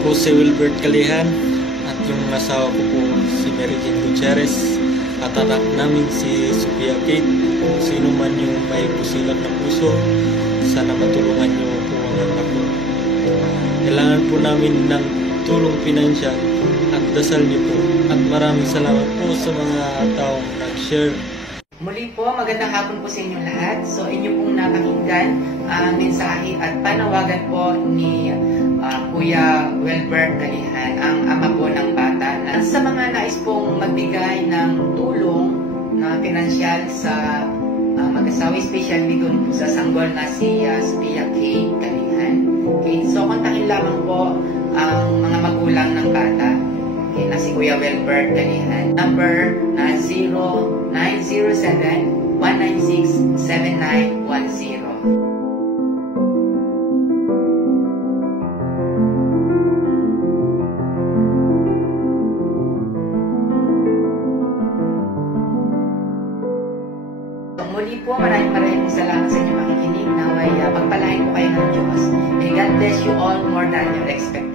po si Wilbert Calihan at yung asawa ko po si Mary Jane Gutierrez at anak namin si Sophia Kate. Kung sino man yung may pusilak na puso, sana matulungan niyo po ang anak ko. Kailangan po namin ng tulong pinansyal at dasal niyo po. At maraming salamat po sa mga taong nag-share. Muli po, magandang hapon po sa inyong lahat. So, inyo pong napakinggan ang mensahe at panawagan po ni Kuya Wilbert Calihan, ang ama po ng bata. At sa mga nais pong magbigay ng tulong na pinansyal sa mag-asawa, especially doon po sa sanggol na si Sophia K. Calihan. Okay, so kontakin lamang po ang mga magulang ng bata. Okay, na si Kuya Wilbert Calihan. Number na 0907-196-7910. Muli po, maraming salamat sa inyong makikinig. Naway pagpalain po kayo ng Diyos. May God bless you all more than you expect.